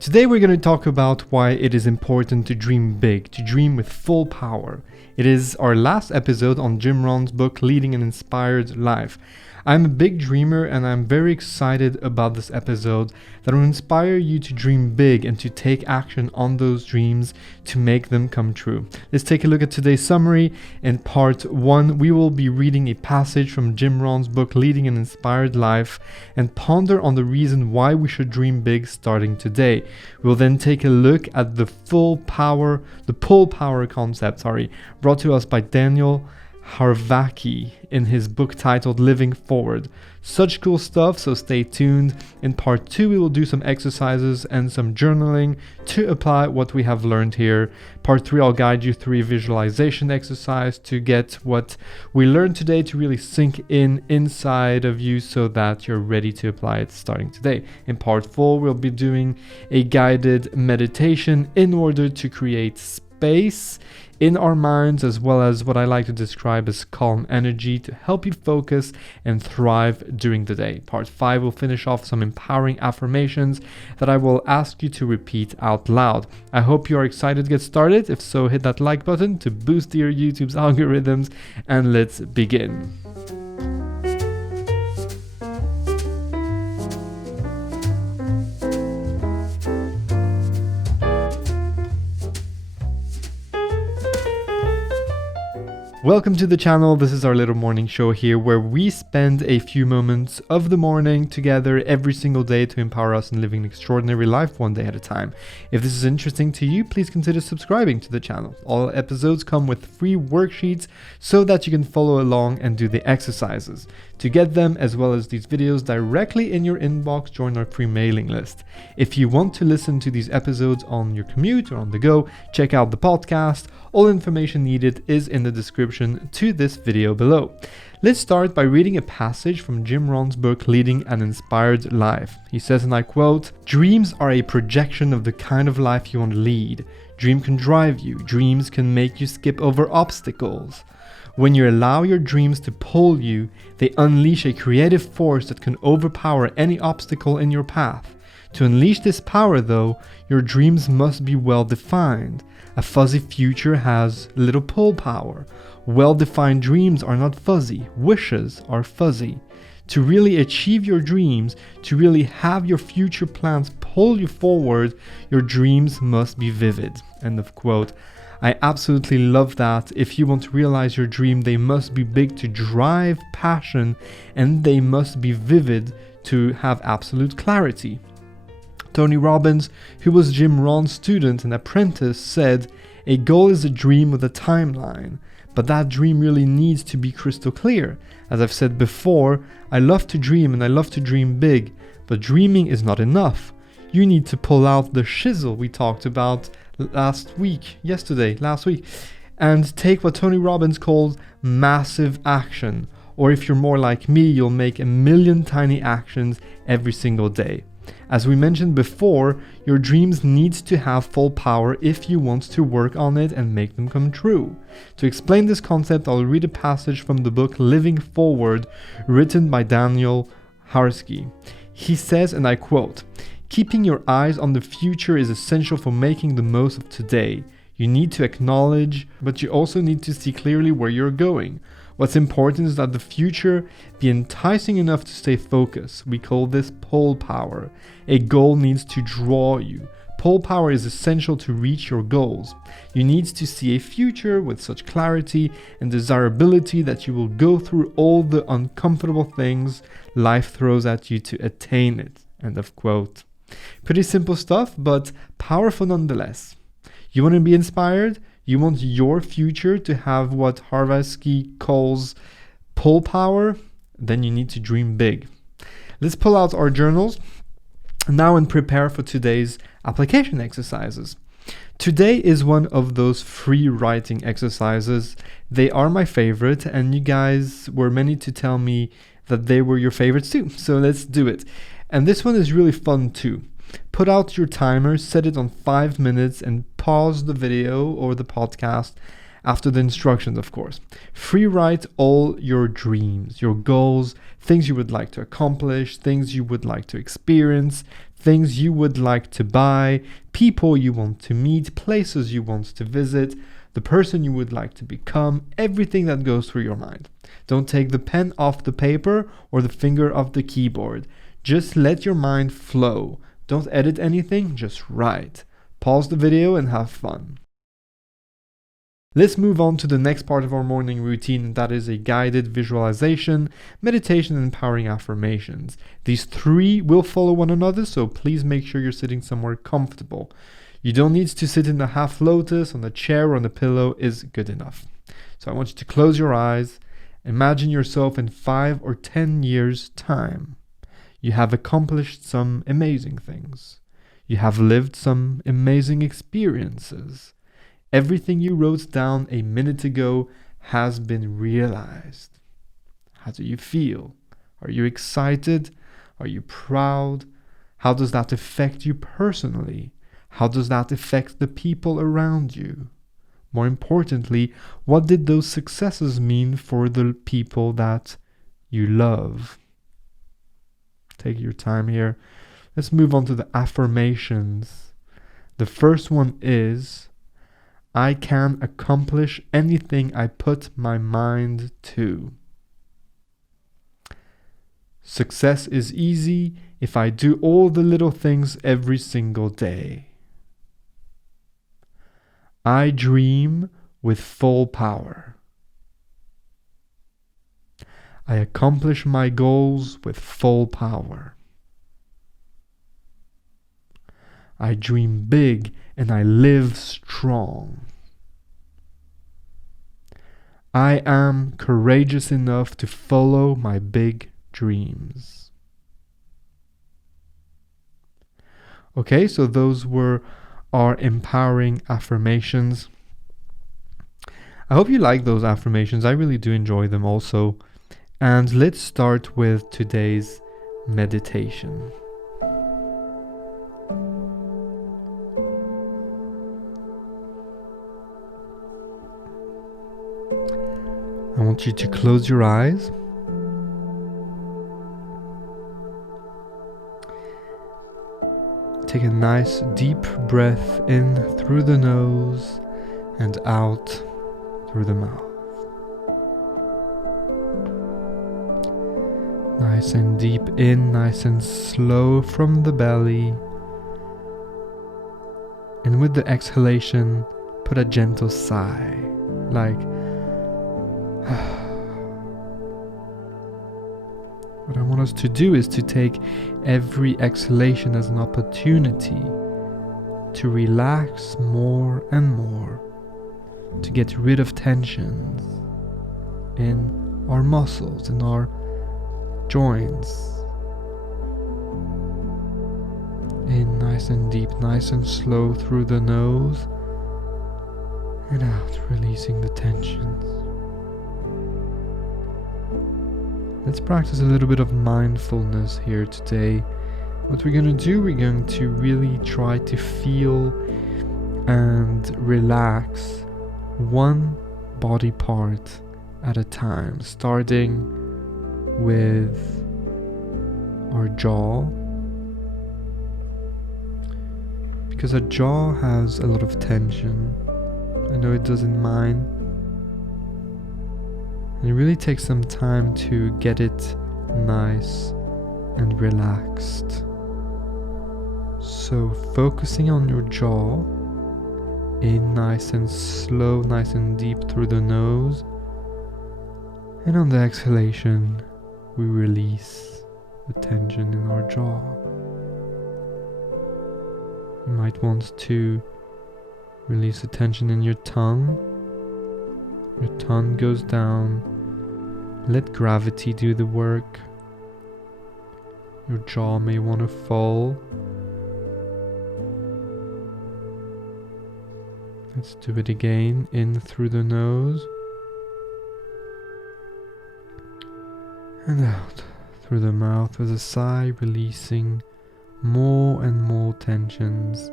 Today we're going to talk about why it is important to dream big, to dream with full power. It is our last episode on Jim Rohn's book, Leading an Inspired Life. I'm a big dreamer and I'm very excited about this episode that will inspire you to dream big and to take action on those dreams to make them come true. Let's take a look at today's summary. In part 1, we will be reading a passage from Jim Rohn's book, Leading an Inspired Life, and ponder on the reason why we should dream big starting today. We'll then take a look at the pull power concept, brought to us by Daniel Harvaky in his book titled Living Forward. Such cool stuff, so stay tuned. In part 2, we will do some exercises and some journaling to apply what we have learned here. Part 3, I'll guide you through a visualization exercise to get what we learned today to really sink inside of you so that you're ready to apply it starting today. In part 4, we'll be doing a guided meditation in order to create space in our minds, as well as what I like to describe as calm energy to help you focus and thrive during the day. Part 5 will finish off some empowering affirmations that I will ask you to repeat out loud. I hope you are excited to get started. If so, hit that like button to boost your YouTube's algorithms, and let's begin. Welcome to the channel. This is our little morning show here where we spend a few moments of the morning together every single day to empower us in living an extraordinary life one day at a time. If this is interesting to you, please consider subscribing to the channel. All episodes come with free worksheets so that you can follow along and do the exercises. To get them, as well as these videos directly in your inbox, join our free mailing list. If you want to listen to these episodes on your commute or on the go, check out the podcast. All information needed is in the description to this video below. Let's start by reading a passage from Jim Rohn's book, Leading an Inspired Life. He says, and I quote, "Dreams are a projection of the kind of life you want to lead. Dream can drive you. Dreams can make you skip over obstacles. When you allow your dreams to pull you, they unleash a creative force that can overpower any obstacle in your path. To unleash this power, though, your dreams must be well defined. A fuzzy future has little pull power. Well-defined dreams are not fuzzy. Wishes are fuzzy. To really achieve your dreams, to really have your future plans pull you forward, your dreams must be vivid." End of quote. I absolutely love that. If you want to realize your dream, they must be big to drive passion, and they must be vivid to have absolute clarity. Tony Robbins, who was Jim Rohn's student and apprentice, said, "A goal is a dream with a timeline, but that dream really needs to be crystal clear. As I've said before, I love to dream and I love to dream big, but dreaming is not enough. You need to pull out the shizzle we talked about last week, and take what Tony Robbins called massive action. Or if you're more like me, you'll make 1,000,000 tiny actions every single day. As we mentioned before, your dreams need to have full power if you want to work on it and make them come true. To explain this concept, I'll read a passage from the book Living Forward, written by Daniel Harvaky. He says, and I quote, "Keeping your eyes on the future is essential for making the most of today. You need to acknowledge, but you also need to see clearly where you're going. What's important is that the future be enticing enough to stay focused. We call this pull power. A goal needs to draw you. Pull power is essential to reach your goals. You need to see a future with such clarity and desirability that you will go through all the uncomfortable things life throws at you to attain it." End of quote. Pretty simple stuff, but powerful nonetheless. You want to be inspired? You want your future to have what Harvaky calls pull power? Then you need to dream big. Let's pull out our journals now and prepare for today's application exercises. Today is one of those free writing exercises. They are my favorite, and you guys were many to tell me that they were your favorites too. So let's do it. And this one is really fun too. Put out your timer, set it on 5 minutes, and pause the video or the podcast after the instructions, of course. Free write all your dreams, your goals, things you would like to accomplish, things you would like to experience, things you would like to buy, people you want to meet, places you want to visit, the person you would like to become, everything that goes through your mind. Don't take the pen off the paper or the finger off the keyboard. Just let your mind flow. Don't edit anything, just write. Pause the video and have fun. Let's move on to the next part of our morning routine, that is a guided visualization, meditation, and empowering affirmations. These three will follow one another, so please make sure you're sitting somewhere comfortable. You don't need to sit in the half lotus, on a chair, or on a pillow is good enough. So I want you to close your eyes. Imagine yourself in 5 or 10 years' time. You have accomplished some amazing things. You have lived some amazing experiences. Everything you wrote down a minute ago has been realized. How do you feel? Are you excited? Are you proud? How does that affect you personally? How does that affect the people around you? More importantly, what did those successes mean for the people that you love? Take your time here. Let's move on to the affirmations. The first one is, I can accomplish anything I put my mind to. Success is easy if I do all the little things every single day. I dream with full power. I accomplish my goals with full power. I dream big and I live strong. I am courageous enough to follow my big dreams. Okay, so those were our empowering affirmations. I hope you like those affirmations. I really do enjoy them also. And let's start with today's meditation. I want you to close your eyes. Take a nice deep breath in through the nose and out through the mouth. Nice and deep in, nice and slow from the belly. And with the exhalation, put a gentle sigh, like what I want us to do is to take every exhalation as an opportunity to relax more and more, to get rid of tensions in our muscles, in our joints. In nice and deep, nice and slow through the nose, and out, releasing the tensions. Let's practice a little bit of mindfulness here today. What we're going to do, we're going to really try to feel and relax one body part at a time, starting with our jaw, because our jaw has a lot of tension. I know it does in mine. And it really takes some time to get it nice and relaxed. So focusing on your jaw, in nice and slow, nice and deep through the nose, and on the exhalation, we release the tension in our jaw. You might want to release the tension in your tongue. Your tongue goes down. Let gravity do the work. Your jaw may want to fall. Let's do it again. In through the nose. And out through the mouth with a sigh, releasing more and more tensions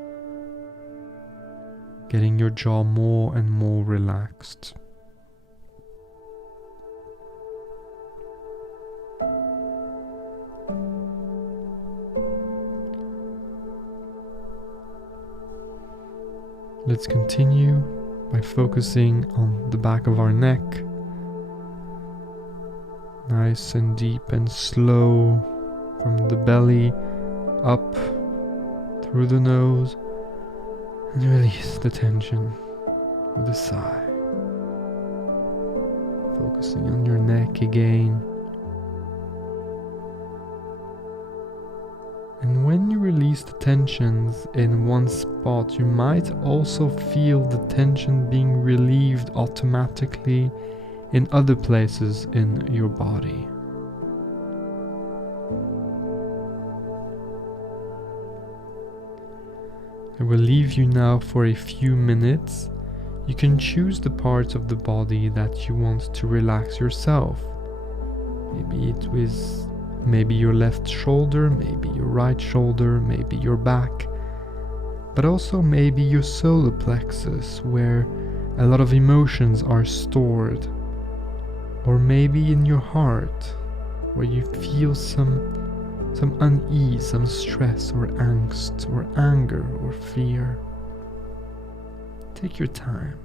getting your jaw more and more relaxed. Let's continue by focusing on the back of our neck. Nice and deep and slow from the belly up through the nose, and release the tension with a sigh. Focusing on your neck again. And when you release the tensions in one spot, you might also feel the tension being relieved automatically in other places in your body. I will leave you now for a few minutes. You can choose the parts of the body that you want to relax yourself. Maybe your left shoulder, maybe your right shoulder, maybe your back, but also maybe your solar plexus, where a lot of emotions are stored, or maybe in your heart, where you feel some unease, some stress or angst or anger or fear. Take your time.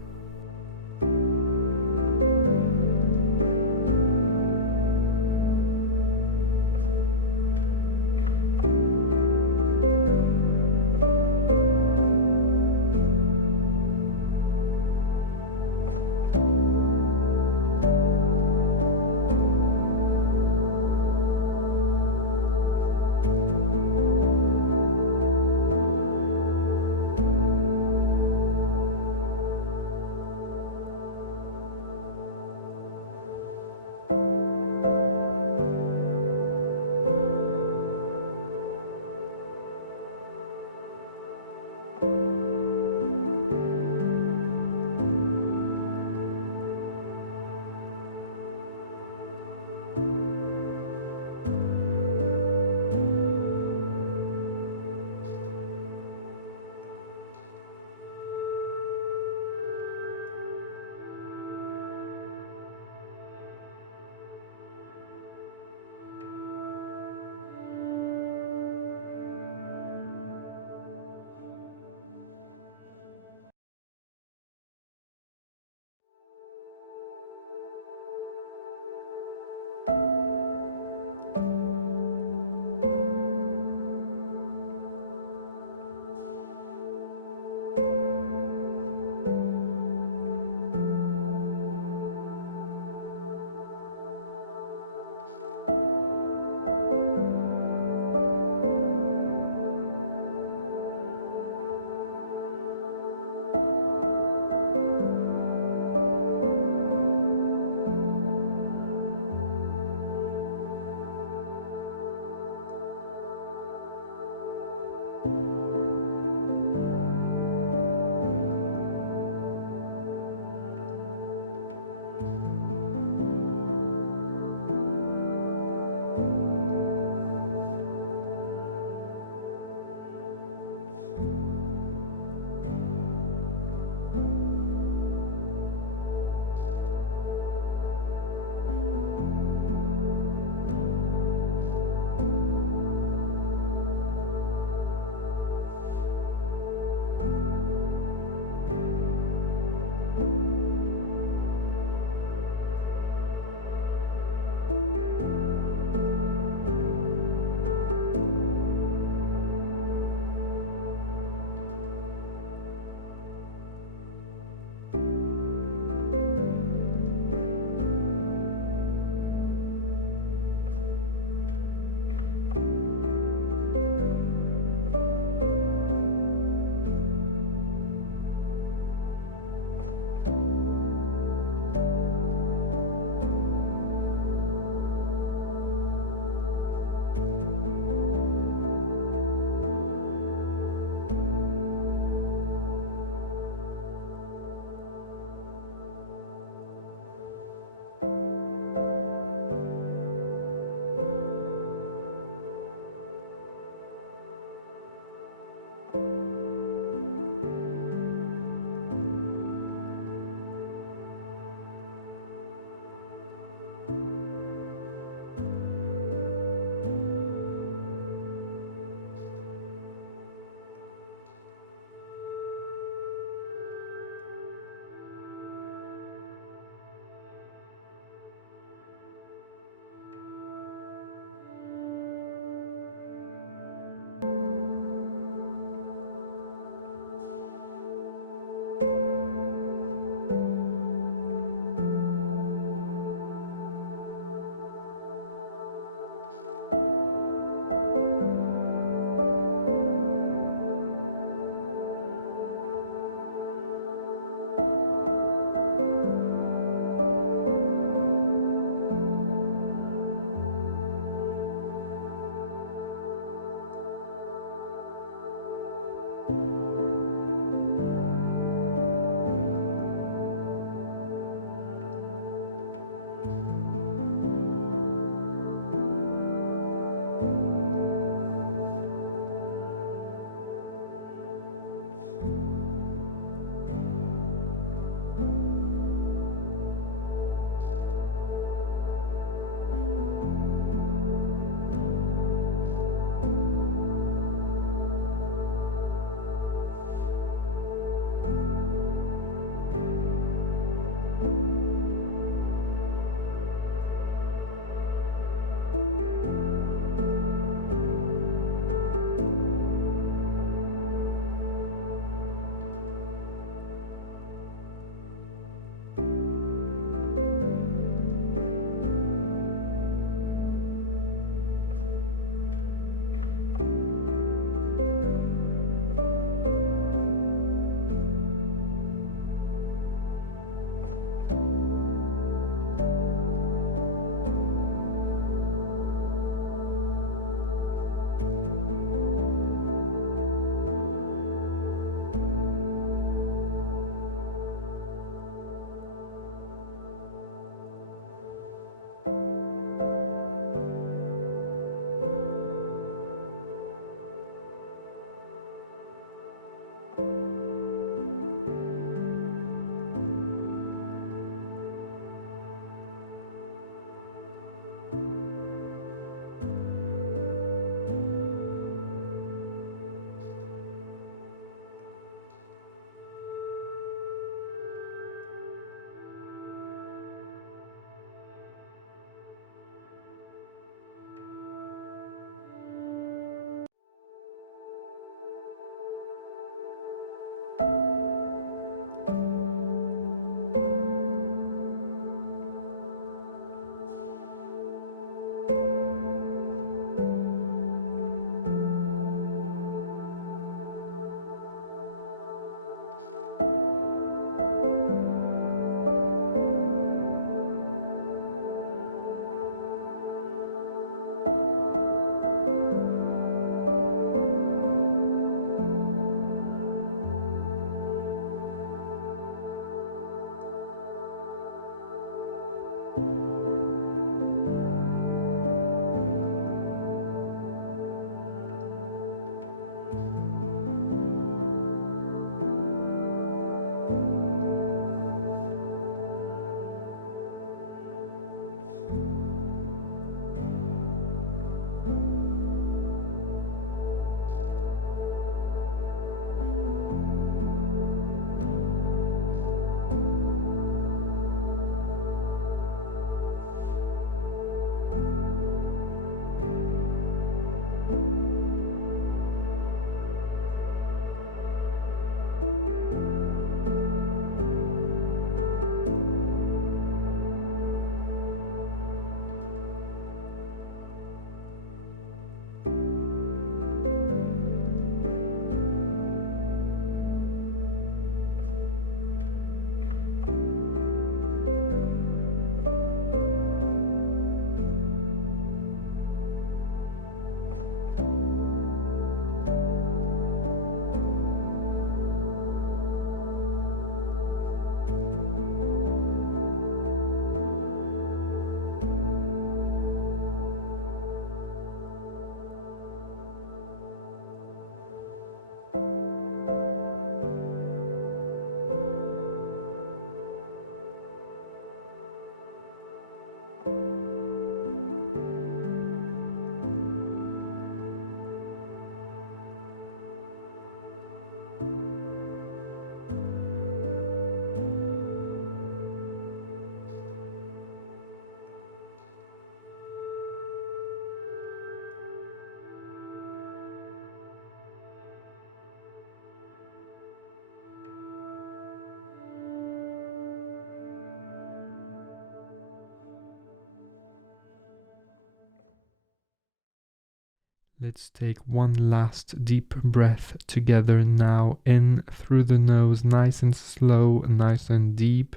Let's take one last deep breath together now. In through the nose, nice and slow, nice and deep.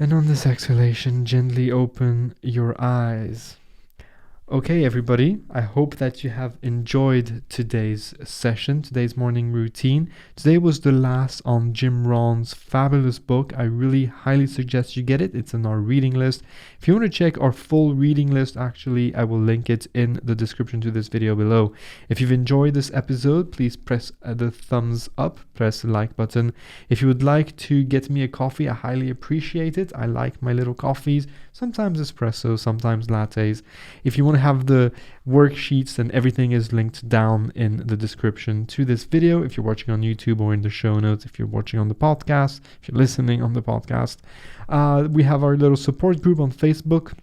And on this exhalation, gently open your eyes. Okay, everybody, I hope that you have enjoyed today's session, today's morning routine. Today was the last on Jim Rohn's fabulous book. I really highly suggest you get it. It's in our reading list. If you want to check our full reading list, actually, I will link it in the description to this video below. If you've enjoyed this episode, please press the thumbs up, press the like button. If you would like to get me a coffee, I highly appreciate it. I like my little coffees, sometimes espresso, sometimes lattes. If you want to have the worksheets, and everything is linked down in the description to this video if you're watching on YouTube, or in the show notes if you're watching on the podcast, if you're listening on the podcast. We have our little support group on Facebook.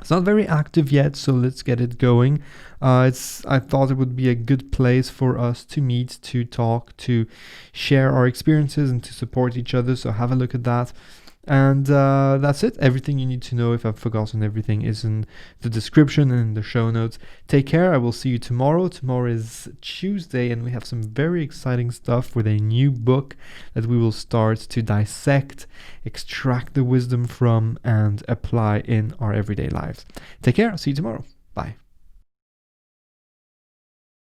It's not very active yet, so let's get it going. I thought it would be a good place for us to meet, to talk, to share our experiences, and to support each other, so have a look at that. And that's it. Everything you need to know, if I've forgotten everything, is in the description and in the show notes. Take care. I will see you tomorrow. Tomorrow is Tuesday, and we have some very exciting stuff with a new book that we will start to dissect, extract the wisdom from, and apply in our everyday lives. Take care. I'll see you tomorrow. Bye.